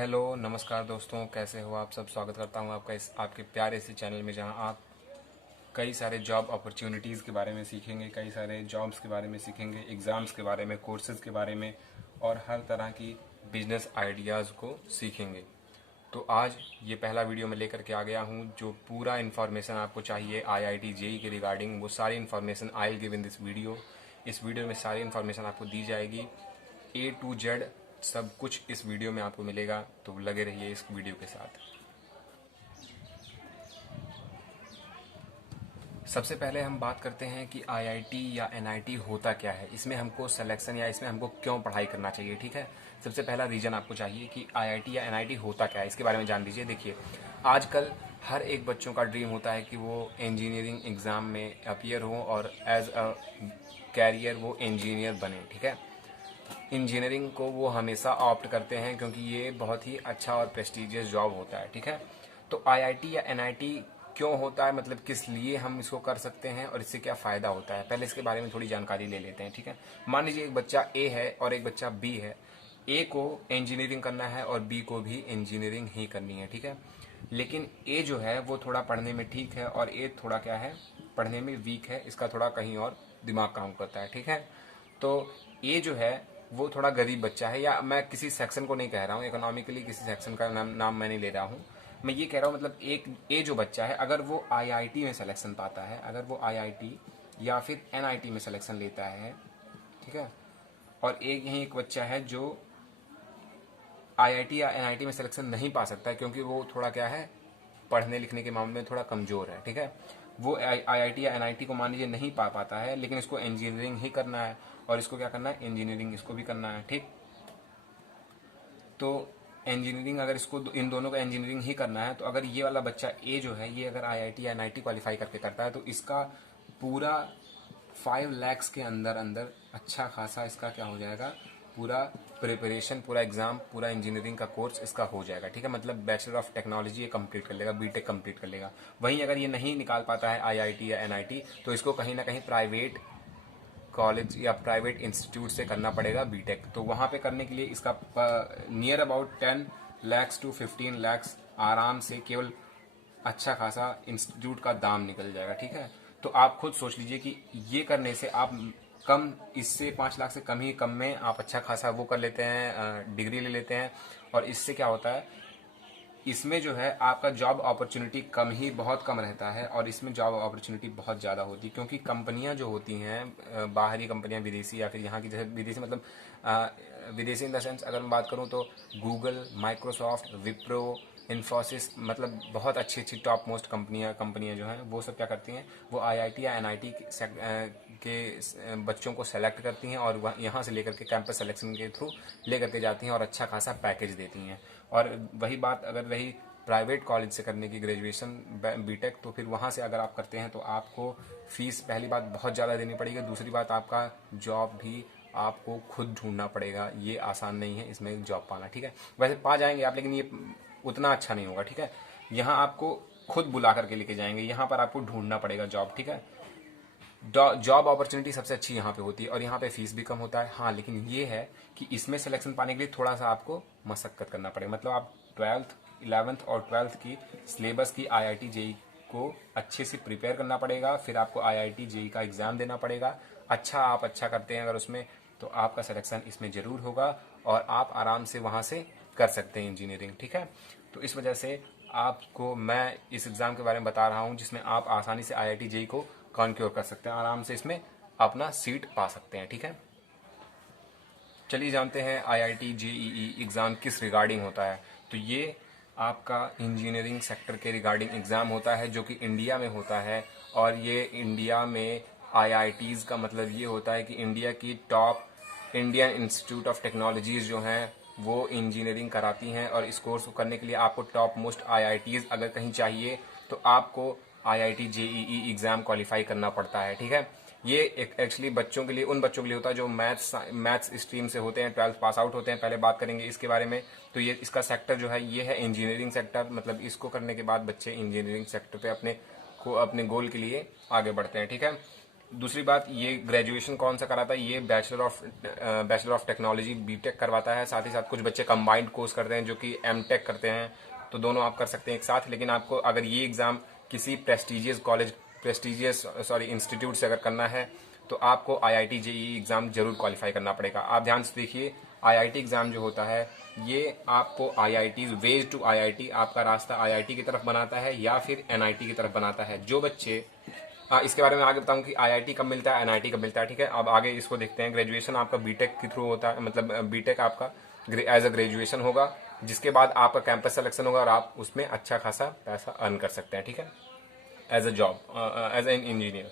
Hello नमस्कार दोस्तों, कैसे हो आप सब। स्वागत करता हूं आपका इस आपके प्यारे से चैनल में, जहां आप कई सारे जॉब अपॉर्चुनिटीज़ के बारे में सीखेंगे, कई सारे जॉब्स के बारे में सीखेंगे, एग्ज़ाम्स के बारे में, कोर्सेज़ के बारे में और हर तरह की बिजनेस आइडियाज़ को सीखेंगे। तो आज ये पहला वीडियो मैं लेकर के आ गया हूँ, जो पूरा इन्फॉर्मेशन आपको चाहिए आईआईटी जेई के रिगार्डिंग, वो सारी information I will give in this video. इस वीडियो में सारी इन्फॉर्मेशन आपको दी जाएगी, ए टू जेड सब कुछ इस वीडियो में आपको मिलेगा। तो लगे रहिए इस वीडियो के साथ। सबसे पहले हम बात करते हैं कि आईआईटी या एनआईटी होता क्या है, इसमें हमको सिलेक्शन या इसमें हमको क्यों पढ़ाई करना चाहिए। ठीक है, सबसे पहला रीजन आपको चाहिए कि आईआईटी या एनआईटी होता क्या है, इसके बारे में जान लीजिए। देखिए, आजकल हर एक बच्चों का ड्रीम होता है कि वो इंजीनियरिंग एग्ज़ाम में अपीयर हो और एज अ कैरियर वो इंजीनियर बने। ठीक है, इंजीनियरिंग को वो हमेशा ऑप्ट करते हैं क्योंकि ये बहुत ही अच्छा और प्रेस्टिजियस जॉब होता है। ठीक है, तो आईआईटी या एनआईटी क्यों होता है, मतलब किस लिए हम इसको कर सकते हैं और इससे क्या फ़ायदा होता है, पहले इसके बारे में थोड़ी जानकारी ले लेते हैं। ठीक है, मान लीजिए एक बच्चा ए है और एक बच्चा बी है। ए को इंजीनियरिंग करना है और बी को भी इंजीनियरिंग ही करनी है। ठीक है, लेकिन ए जो है वो थोड़ा पढ़ने में ठीक है और ए थोड़ा क्या है, पढ़ने में वीक है, इसका थोड़ा कहीं और दिमाग काम करता है। ठीक है, तो ए जो है वो थोड़ा गरीब बच्चा है, या मैं किसी सेक्शन को नहीं कह रहा हूँ, इकोनॉमिकली किसी सेक्शन का नाम मैं नहीं ले रहा हूँ। मैं ये कह रहा हूँ, मतलब एक ए जो बच्चा है, अगर वो आईआईटी में सिलेक्शन पाता है, अगर वो आईआईटी या फिर एनआईटी में सिलेक्शन लेता है, ठीक है, और एक यही एक बच्चा है जो आईआईटी या एनआईटी में सिलेक्शन नहीं पा सकता है क्योंकि वो थोड़ा क्या है, पढ़ने लिखने के मामले में थोड़ा कमज़ोर है। ठीक है, वो आईआईटी या एनआईटी को मान लीजिए नहीं पा पाता है, लेकिन इसको इंजीनियरिंग ही करना है और इसको क्या करना है, इंजीनियरिंग इसको भी करना है। ठीक, तो इंजीनियरिंग अगर इसको इन दोनों का इंजीनियरिंग ही करना है, तो अगर ये वाला बच्चा ए जो है ये अगर आईआईटी या एनआईटी क्वालिफाई करके करता है, तो इसका पूरा 5 lakhs के अंदर अंदर अच्छा खासा इसका क्या हो जाएगा, पूरा प्रिपरेशन, पूरा एग्जाम, पूरा इंजीनियरिंग का कोर्स इसका हो जाएगा। ठीक है, मतलब बैचलर ऑफ टेक्नोलॉजी ये कंप्लीट कर लेगा, बीटेक कंप्लीट कर लेगा। वहीं अगर ये नहीं निकाल पाता है आईआईटी या एनआईटी, तो इसको कहीं ना कहीं प्राइवेट कॉलेज या प्राइवेट इंस्टीट्यूट से करना पड़ेगा बीटेक। तो वहां पे करने के लिए इसका near about 10 lakhs to 15 lakhs आराम से केवल अच्छा खासा इंस्टीट्यूट का दाम निकल जाएगा। ठीक है, तो आप खुद सोच लीजिए कि ये करने से आप कम, इससे 5 लाख से कम में आप अच्छा खासा वो कर लेते हैं, डिग्री ले लेते हैं। और इससे क्या होता है, इसमें जो है आपका जॉब अपॉर्चुनिटी बहुत कम रहता है और इसमें जॉब अपॉर्चुनिटी बहुत ज़्यादा होती है, क्योंकि कंपनियां जो होती हैं, बाहरी कंपनियां, विदेशी या फिर यहाँ की, जैसे विदेशी मतलब विदेशी इन द सेंस अगर मैं बात करूँ तो गूगल, माइक्रोसॉफ्ट, विप्रो, इन्फोसिस, मतलब बहुत अच्छी अच्छी टॉप मोस्ट कंपनियां जो हैं वो सब क्या करती हैं, वो आईआईटी या एनआईटी के बच्चों को सेलेक्ट करती हैं और यहाँ से लेकर के कैंपस सिलेक्शन के थ्रू लेकर के जाती हैं और अच्छा खासा पैकेज देती हैं। और वही बात अगर रही प्राइवेट कॉलेज से करने की, ग्रेजुएशन बीटेक, तो फिर वहाँ से अगर आप करते हैं तो आपको फीस पहली बात बहुत ज़्यादा देनी पड़ेगी, दूसरी बात आपका जॉब भी आपको खुद ढूंढना पड़ेगा, ये आसान नहीं है इसमें जॉब पाना। ठीक है, वैसे पा जाएंगे आप, लेकिन ये उतना अच्छा नहीं होगा। ठीक है, यहाँ आपको खुद बुला करके लेके जाएंगे, यहाँ पर आपको ढूंढना पड़ेगा जॉब। ठीक है, जॉब अपॉर्चुनिटी सबसे अच्छी यहाँ पे होती है और यहाँ पे फीस भी कम होता है। हाँ, लेकिन ये है कि इसमें सिलेक्शन पाने के लिए थोड़ा सा आपको मशक्कत करना पड़ेगा, मतलब आप 12th 11th और 12th की सिलेबस की आईआईटी जेई को अच्छे से प्रिपेयर करना पड़ेगा, फिर आपको आईआईटी जेई का एग्ज़ाम देना पड़ेगा। आप अच्छा करते हैं अगर उसमें, तो आपका सिलेक्शन इसमें ज़रूर होगा और आप आराम से वहाँ से कर सकते हैं इंजीनियरिंग। ठीक है, तो इस वजह से आपको मैं इस एग्ज़ाम के बारे में बता रहा हूँ जिसमें आप आसानी से आईआईटी जेई को कॉन्क्योर कर सकते हैं, आराम से इसमें अपना सीट पा सकते हैं। ठीक है, चलिए जानते हैं आईआईटी जेईई एग्ज़ाम किस रिगार्डिंग होता है। तो ये आपका इंजीनियरिंग सेक्टर के रिगार्डिंग एग्ज़ाम होता है जो कि इंडिया में होता है, और ये इंडिया में आईआईटीज़ का मतलब ये होता है कि इंडिया की top Indian institute of technologies जो हैं वो इंजीनियरिंग कराती हैं, और इस कोर्स को करने के लिए आपको टॉप मोस्ट आईआईटीज़ अगर कहीं चाहिए तो आपको आईआईटी जेईई एग्ज़ाम क्वालिफाई करना पड़ता है। ठीक है, ये एक्चुअली बच्चों के लिए, उन बच्चों के लिए होता है जो मैथ्स स्ट्रीम से होते हैं, 12th पास आउट होते हैं, पहले बात करेंगे इसके बारे में। तो ये इसका सेक्टर जो है ये है इंजीनियरिंग सेक्टर, मतलब इसको करने के बाद बच्चे इंजीनियरिंग सेक्टर पे अपने गोल के लिए आगे बढ़ते हैं। ठीक है, दूसरी बात, ये ग्रेजुएशन कौन सा कराता है, ये बैचलर ऑफ टेक्नोलॉजी बीटेक करवाता है। साथ ही साथ कुछ बच्चे कंबाइंड कोर्स करते हैं जो कि एमटेक करते हैं, तो दोनों आप कर सकते हैं एक साथ। लेकिन आपको अगर ये एग्ज़ाम किसी प्रेस्टिजियस इंस्टीट्यूट से अगर करना है तो आपको आईआईटी जेईई एग्ज़ाम जरूर क्वालिफाई करना पड़ेगा। आप ध्यान से देखिए, आईआईटी एग्ज़ाम जो होता है ये आपको आईआईटी वेज टू आईआईटी, आपका रास्ता आईआईटी की तरफ बनाता है या फिर एनआईटी की तरफ बनाता है। जो बच्चे इसके बारे में आगे बताऊं कि आईआईटी कब मिलता है, एनआईटी कब मिलता है, ठीक है। अब आगे इसको देखते हैं। ग्रेजुएशन आपका बीटेक के थ्रू होता है, मतलब बीटेक आपका एज अ ग्रेजुएशन होगा, जिसके बाद आपका कैंपस सिलेक्शन होगा और आप उसमें अच्छा खासा पैसा अर्न कर सकते हैं, ठीक है, as a job, as an engineer.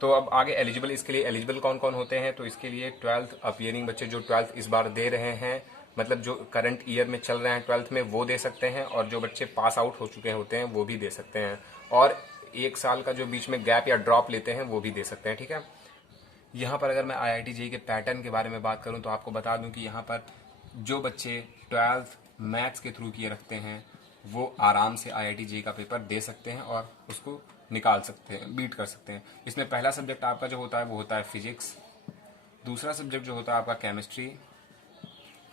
तो अब आगे एलिजिबल, इसके लिए एलिजिबल कौन कौन होते हैं, तो इसके लिए 12th अपियरिंग बच्चे जो 12th इस बार दे रहे हैं, मतलब जो करंट ईयर में चल रहे हैं 12th में, वो दे सकते हैं। और जो बच्चे पास आउट हो चुके होते हैं वो भी दे सकते हैं। और एक साल का जो बीच में गैप या ड्रॉप लेते हैं वो भी दे सकते हैं, ठीक है। यहाँ पर अगर मैं आईआईटी जेईई के पैटर्न के बारे में बात करूँ तो आपको बता दूं कि यहाँ पर जो बच्चे 12th मैथ्स के थ्रू किए रखते हैं वो आराम से आईआईटी जेईई का पेपर दे सकते हैं और उसको निकाल सकते हैं, बीट कर सकते हैं। इसमें पहला सब्जेक्ट आपका जो होता है वो होता है फिजिक्स, दूसरा सब्जेक्ट जो होता है आपका केमिस्ट्री,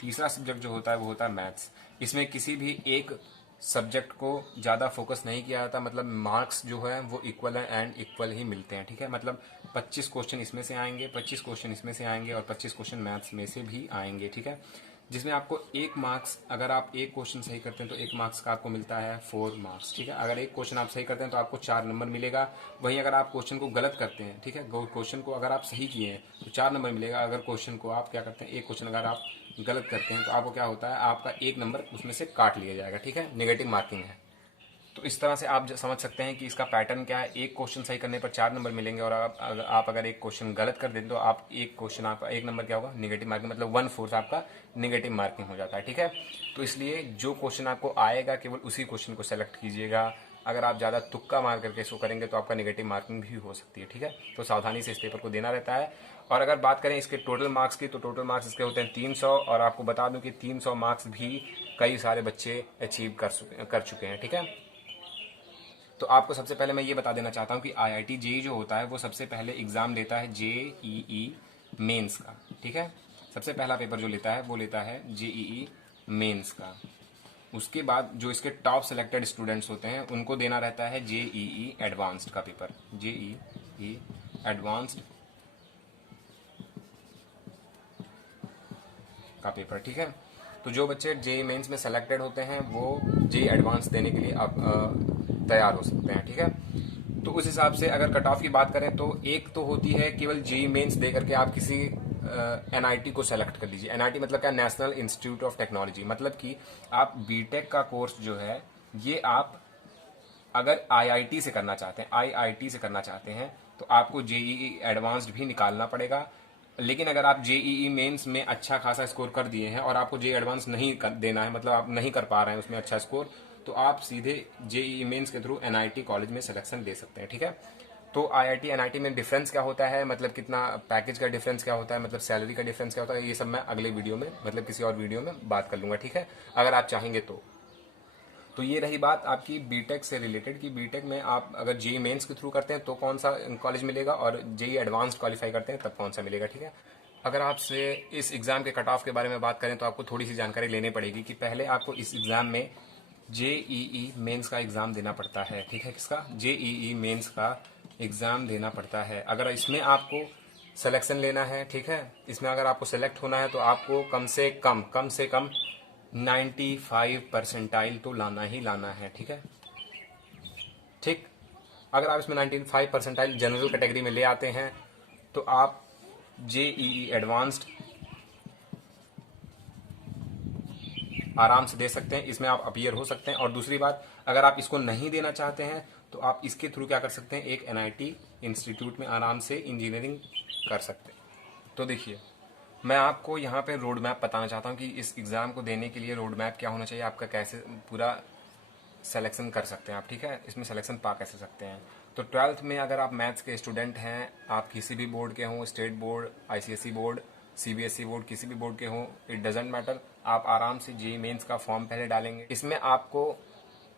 तीसरा सब्जेक्ट जो होता है वो होता है मैथ्स। इसमें किसी भी एक सब्जेक्ट को ज़्यादा फोकस नहीं किया जाता, मतलब मार्क्स जो है वो इक्वल एंड इक्वल ही मिलते हैं, ठीक है। मतलब 25 क्वेश्चन इसमें से आएंगे, 25 क्वेश्चन इसमें से आएंगे और 25 क्वेश्चन मैथ्स में से भी आएंगे, ठीक है। जिसमें आपको एक मार्क्स, अगर आप एक क्वेश्चन सही करते हैं तो एक मार्क्स का आपको मिलता है 4 मार्क्स, ठीक है। अगर एक क्वेश्चन आप सही करते हैं तो आपको 4 नंबर मिलेगा। वहीं अगर आप क्वेश्चन को गलत करते हैं, ठीक है, क्वेश्चन को अगर आप सही किए हैं तो 4 नंबर मिलेगा। अगर क्वेश्चन को आप क्या करते हैं, एक क्वेश्चन अगर आप गलत करते हैं तो आपको क्या होता है, आपका एक नंबर उसमें से काट लिया जाएगा, ठीक है, नेगेटिव मार्किंग है। तो इस तरह से आप समझ सकते हैं कि इसका पैटर्न क्या है। एक क्वेश्चन सही करने पर 4 नंबर मिलेंगे और आप अगर एक क्वेश्चन गलत कर दें तो आप एक क्वेश्चन, आपका एक नंबर क्या होगा, नेगेटिव मार्किंग, मतलब 1/4 आपका नेगेटिव मार्किंग हो जाता है, ठीक है। तो इसलिए जो क्वेश्चन आपको आएगा केवल उसी क्वेश्चन को सेलेक्ट कीजिएगा। अगर आप ज़्यादा तुक्का मार करके इसको करेंगे तो आपका नेगेटिव मार्किंग भी हो सकती है, ठीक है। तो सावधानी से इस पेपर को देना रहता है। और अगर बात करें इसके टोटल मार्क्स की तो टोटल मार्क्स इसके होते हैं 300। और आपको बता दूं कि 300 मार्क्स भी कई सारे बच्चे अचीव कर चुके हैं, ठीक है। तो आपको सबसे पहले मैं ये बता देना चाहता हूँ कि आईआईटी जेईई जो होता है वो सबसे पहले एग्ज़ाम लेता है जेईई मेंस का, ठीक है। सबसे पहला पेपर जो लेता है वो लेता है जेईई मेंस का। उसके बाद जो इसके टॉप सेलेक्टेड स्टूडेंट्स होते हैं उनको देना रहता है जेईई एडवांस्ड का पेपर, जेईई एडवांस्ड का पेपर, ठीक है। तो जो बच्चे जेईई मेंस में सेलेक्टेड होते हैं वो जेईई एडवांस देने के लिए आप तैयार हो सकते हैं, ठीक है। तो उस हिसाब से अगर कट ऑफ की बात करें तो एक तो होती है केवल जेईई मेंस दे करके आप किसी एनआईटी को सेलेक्ट कर लीजिए। एनआईटी मतलब क्या, नेशनल इंस्टीट्यूट ऑफ टेक्नोलॉजी, मतलब कि आप बीटेक का कोर्स जो है ये आप अगर आईआईटी से करना चाहते हैं, आईआईटी से करना चाहते हैं तो आपको जेईई एडवांस्ड भी निकालना पड़ेगा। लेकिन अगर आप जेईई मेंस में अच्छा खासा स्कोर कर दिए हैं और आपको जेईई एडवांस नहीं देना है, मतलब आप नहीं कर पा रहे हैं उसमें अच्छा स्कोर, तो आप सीधे जेईई मेंस के थ्रू एनआईटी कॉलेज में सिलेक्शन ले सकते हैं, ठीक है। तो आईआईटी एनआईटी में डिफरेंस क्या होता है, मतलब कितना पैकेज का डिफरेंस क्या होता है, मतलब सैलरी का डिफरेंस क्या होता है, ये सब मैं अगले वीडियो में, मतलब किसी और वीडियो में बात कर लूंगा, ठीक है, अगर आप चाहेंगे तो ये रही बात आपकी बीटेक से रिलेटेड कि बीटेक में आप अगर जेईई मेंस के थ्रू करते हैं तो कौन सा कॉलेज मिलेगा और जेईई एडवांस्ड क्वालिफाई करते हैं तब कौन सा मिलेगा, ठीक है। अगर आपसे इस एग्ज़ाम के कट ऑफ के बारे में बात करें तो आपको थोड़ी सी जानकारी लेनी पड़ेगी कि पहले आपको इस एग्ज़ाम में जेईई मेंस का एग्ज़ाम देना पड़ता है, ठीक है, किसका, जेईई मेंस का एग्ज़ाम देना पड़ता है। अगर इसमें आपको सिलेक्शन लेना है, ठीक है, इसमें अगर आपको सेलेक्ट होना है तो आपको कम से कम 95 परसेंटाइल तो लाना ही लाना है, ठीक है, ठीक। अगर आप इसमें 95 परसेंटाइल जनरल कैटेगरी में ले आते हैं तो आप जेईई एडवांस्ड आराम से दे सकते हैं, इसमें आप अपीयर हो सकते हैं। और दूसरी बात, अगर आप इसको नहीं देना चाहते हैं तो आप इसके थ्रू क्या कर सकते हैं, एक एनआईटी इंस्टीट्यूट में आराम से इंजीनियरिंग कर सकते हैं। तो देखिए, मैं आपको यहाँ पे रोड मैप बताना चाहता हूँ कि इस एग्ज़ाम को देने के लिए रोड मैप क्या होना चाहिए, आपका कैसे पूरा सिलेक्शन कर सकते हैं आप, ठीक है, इसमें सिलेक्शन पा कैसे सकते हैं। तो 12th में अगर आप मैथ्स के स्टूडेंट हैं, आप किसी भी बोर्ड के हों, state board, ICSE board, CBSE board, किसी भी बोर्ड के हों, इट डजेंट मैटर, आप आराम से जेईई मेंस का फॉर्म पहले डालेंगे। इसमें आपको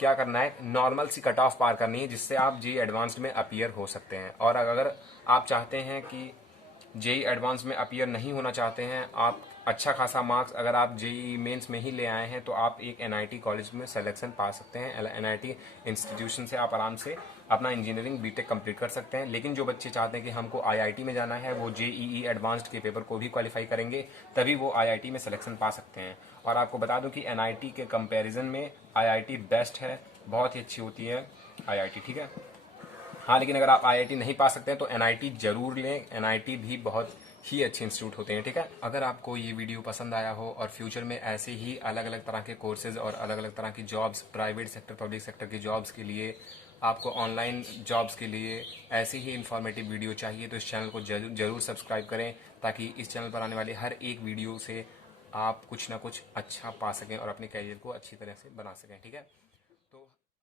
क्या करना है, नॉर्मल सी कट ऑफ पार करनी है जिससे आप जेई एडवांस्ड में अपीयर हो सकते हैं। और अगर आप चाहते हैं कि जेई एडवांस में अपीयर नहीं होना चाहते हैं, आप अच्छा खासा मार्क्स अगर आप जेई मेंस में ही ले आए हैं, तो आप एक एनआईटी कॉलेज में सिलेक्शन पा सकते हैं। एनआईटी इंस्टीट्यूशन से आप आराम से अपना इंजीनियरिंग बीटेक कंप्लीट कर सकते हैं। लेकिन जो बच्चे चाहते हैं कि हमको आईआईटी में जाना है, वो जेईई एडवांस्ड के पेपर को भी क्वालिफाई करेंगे, तभी वो आईआईटी में सिलेक्शन पा सकते हैं। और आपको बता दूं कि एनआईटी के कंपैरिजन में आईआईटी बेस्ट है, बहुत ही अच्छी होती है आईआईटी, ठीक है। हाँ, लेकिन अगर आप आईआईटी नहीं पा सकते हैं तो एनआईटी जरूर लें, एनआईटी भी बहुत ही अच्छे इंस्टीट्यूट होते हैं, ठीक है। अगर आपको ये वीडियो पसंद आया हो और फ्यूचर में ऐसे ही अलग अलग तरह के कोर्सेज और अलग अलग तरह की jobs, private sector public sector की जॉब्स के लिए, आपको ऑनलाइन जॉब्स के लिए ऐसे ही इंफॉर्मेटिव वीडियो चाहिए, तो इस चैनल को जरूर सब्सक्राइब करें, ताकि इस चैनल पर आने वाले हर एक वीडियो से आप कुछ ना कुछ अच्छा पा सकें और अपने कैरियर को अच्छी तरह से बना सकें, ठीक है।